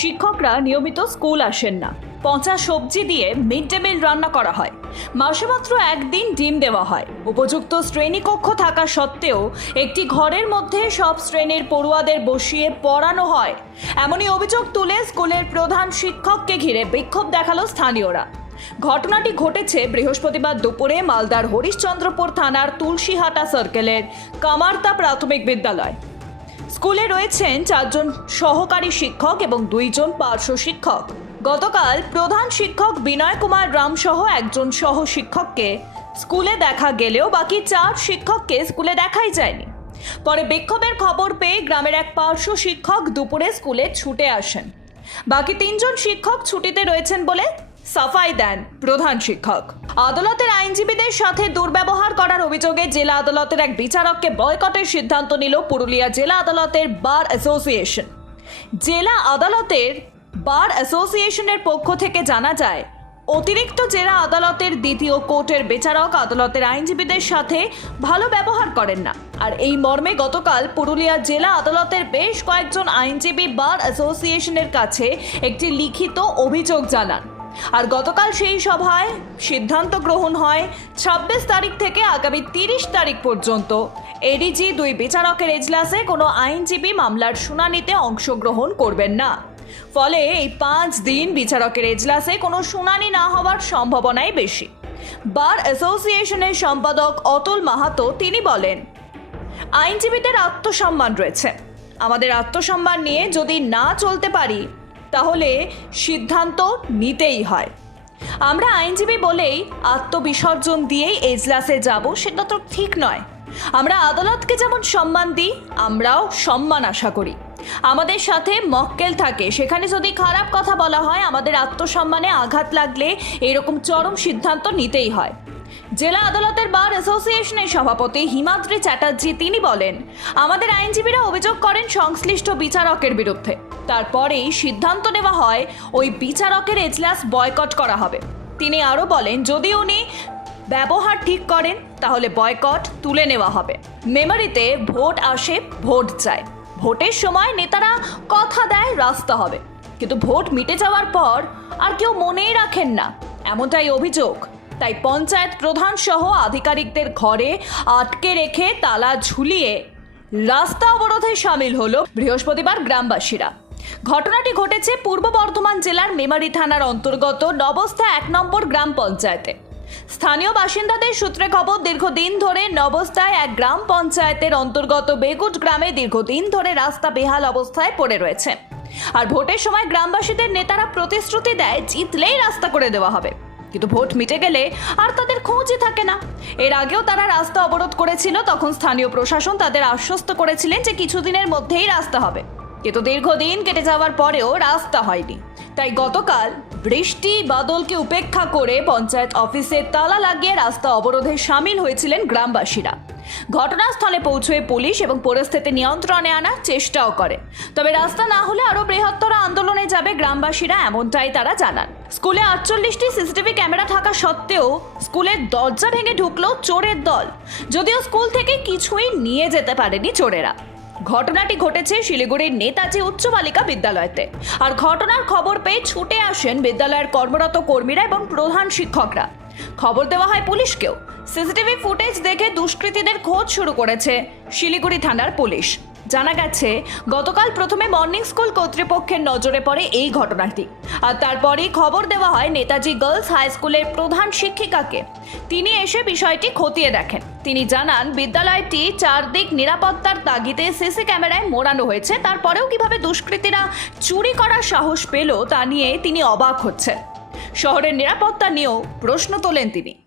শিক্ষকরা নিয়মিত স্কুল আসেন না। পচা সবজি দিয়ে মিড ডে মিল রান্না করা হয়। মাসে মাত্র একদিন ডিম দেওয়া হয়। উপযুক্ত শ্রেণীকক্ষ থাকা সত্ত্বেও একটি ঘরের মধ্যে সব শ্রেণির পড়ুয়াদের বসিয়ে পড়ানো হয়। এমনই অভিযোগ তুলে স্কুলের প্রধান শিক্ষককে ঘিরে বিক্ষোভ দেখাল স্থানীয়রা। ঘটনাটি ঘটেছে বৃহস্পতিবার দুপুরে মালদার হরিশ্চন্দ্রপুর থানার তুলসীহাটা সার্কেলের কামারতা প্রাথমিক বিদ্যালয়। স্কুলে রয়েছেন চারজন সহকারী শিক্ষক এবং দুইজন পার্শ্ব শিক্ষক। গতকাল প্রধান শিক্ষক বিনয় কুমার রাম সহ একজন সহ শিক্ষককে স্কুলে দেখা গেলেও বাকি চার শিক্ষককে স্কুলে দেখাই যায়নি। পরে বিক্ষোভের খবর পেয়ে গ্রামের এক পার্শ্ব শিক্ষক দুপুরে স্কুলে ছুটে আসেন। বাকি তিনজন শিক্ষক ছুটিতে রয়েছেন বলে সাফাই দেন প্রধান শিক্ষক। আদালতের আইনজীবীদের সাথে দুর্ব্যবহার অভিযোগে জেলা আদালতের এক বিচারককে বয়কটের সিদ্ধান্ত নিল পুরুলিয়া জেলা আদালতের বার অ্যাসোসিয়েশন। জেলা আদালতের বার অ্যাসোসিয়েশনের পক্ষ থেকে জানা যায়, অতিরিক্ত জেলা আদালতের দ্বিতীয় কোর্টের বিচারক আদালতের আইনজীবীদের সাথে ভালো ব্যবহার করেন না। আর এই মর্মে গতকাল পুরুলিয়া জেলা আদালতের বেশ কয়েকজন আইনজীবী বার অ্যাসোসিয়েশনের কাছে একটি লিখিত অভিযোগ জানান। আর গতকাল সেই সভায় সিদ্ধান্ত গ্রহণ হয় ছাব্বিশ তারিখ থেকে আগামী তিরিশ তারিখ পর্যন্ত। এডিজি দুই বিচারকের এজলাসে কোনো আইনজীবী মামলার শুনানিতে অংশগ্রহণ করবেন না। ফলে এই পাঁচ দিন বিচারকের এজলাসে কোনো শুনানি না হওয়ার সম্ভাবনাই বেশি। বার অ্যাসোসিয়েশনের সম্পাদক অতুল মাহাতো তিনি বলেন, আইনজীবীদের আত্মসম্মান রয়েছে। আমাদের আত্মসম্মান নিয়ে যদি না চলতে পারি তাহলে সিদ্ধান্ত নিতেই হয়। আমরা আইনজীবী বলেই আত্মবিসর্জন দিয়েই এজলাসে যাব, সেটা তো ঠিক নয়। আমরা আদালতকে যেমন সম্মান দিই, আমরাও সম্মান আশা করি। আমাদের সাথে মক্কেল থাকে, সেখানে যদি খারাপ কথা বলা হয়, আমাদের আত্মসম্মানে আঘাত লাগলে এরকম চরম সিদ্ধান্ত নিতেই হয়। জেলা আদালতের বার অ্যাসোসিয়েশনের সভাপতি হিমাদ্রি চ্যাটার্জি তিনি বলেন, আমাদের আইনজীবীরা অভিযোগ করেন সংশ্লিষ্ট বিচারকের বিরুদ্ধে। তারপরেই সিদ্ধান্ত নেওয়া হয়, ওই বিচারকের এজলাস বয়কট করা হবে। তিনি আরও বলেন, যদি উনি ব্যবহার ঠিক করেন, তাহলে বয়কট তুলে নেওয়া হবে। মেমোরিতে ভোট আসে, ভোট যায়। ভোটের সময় নেতারা কথা দেয়, রাস্তা হবে। কিন্তু ভোট মিটে যাওয়ার পর আর কেউ মনেই রাখেন না। এমনটাই অভিযোগ। তাই পঞ্চায়েত প্রধান সহ আধিকারিকদের ঘরে আটকে রেখে তালা ঝুলিয়ে রাস্তা অবরোধে সামিল হলো বৃহস্পতিবার গ্রামবাসীরা। ঘটনাটি ঘটেছে পূর্ব বর্ধমান জেলার মেমারি থানার অন্তর্গত নবস্থা এক নম্বর গ্রাম পঞ্চায়েতে। স্থানীয় বাসিন্দাদের সূত্রে খবর, দীর্ঘদিন ধরে নবস্থায় এক গ্রাম পঞ্চায়েতের অন্তর্গত বেগুট গ্রামে দীর্ঘদিন ধরে রাস্তা বেহাল অবস্থায় পড়ে রয়েছে। আর ভোটের সময় গ্রামবাসীদের নেতারা প্রতিশ্রুতি দেয়, জিতলেই রাস্তা করে দেওয়া হবে। কিন্তু ভোট মিটে গেলে আর তাদের খোঁজই থাকে না। এর আগেও তারা রাস্তা অবরোধ করেছিল, তখন স্থানীয় প্রশাসন তাদের আশ্বস্ত করেছিলেন যে কিছুদিনের মধ্যেই রাস্তা হবে। কিন্তু দীর্ঘদিন কেটে যাওয়ার পরেও রাস্তা হয়নি। তাই গতকাল বৃষ্টি, বাদলকে উপেক্ষা করে পঞ্চায়েত অফিসে তালা লাগিয়ে রাস্তা অবরোধে সামিল হয়েছিলেন গ্রামবাসীরা। ঘটনাস্থলে পৌঁছয়ে পুলিশ এবং পরিস্থিতি নিয়ন্ত্রণে আনার চেষ্টাও করে। তবে রাস্তা না হলে আরও বৃহত্তর যাবে গ্রামবাসীরা এমনটাই তারা জানান। স্কুলে আটচল্লিশটি সিসিটিভি ক্যামেরা থাকা সত্ত্বেও স্কুলের দরজা ভেঙে ঢুকলো চোরের দল। যদিও স্কুল থেকে কিছুই নিয়ে যেতে পারেনি চোরেরা। ঘটনাটি ঘটেছে শিলিগুড়ির নেতাজি উচ্চ বালিকা বিদ্যালয়তে। আর ঘটনার খবর পেয়ে ছুটে আসেন বিদ্যালয়ের কর্মরত কর্মীরা এবং প্রধান শিক্ষকরা। খবর দেওয়া হয় পুলিশকেও। সিসিটিভি ফুটেজ দেখে দুষ্কৃতীদের খোঁজ শুরু করেছে শিলিগুড়ি থানার পুলিশ। জানা গেছে, গতকাল প্রথমে মর্নিং স্কুল কর্তৃপক্ষের নজরে পড়ে এই ঘটনাটি। আর তারপরেই খবর দেওয়া হয় নেতাজি গার্লস হাই স্কুলের প্রধান শিক্ষিকাকে। তিনি এসে বিষয়টি খতিয়ে দেখেন। তিনি জানান, বিদ্যালয়টি চারদিক নিরাপত্তার তাগিদে সিসি ক্যামেরায় মোড়ানো হয়েছে। তারপরেও কীভাবে দুষ্কৃতীরা চুরি করার সাহস পেল তা নিয়ে তিনি অবাক হচ্ছেন। শহরের নিরাপত্তা নিয়েও প্রশ্ন তোলেন তিনি।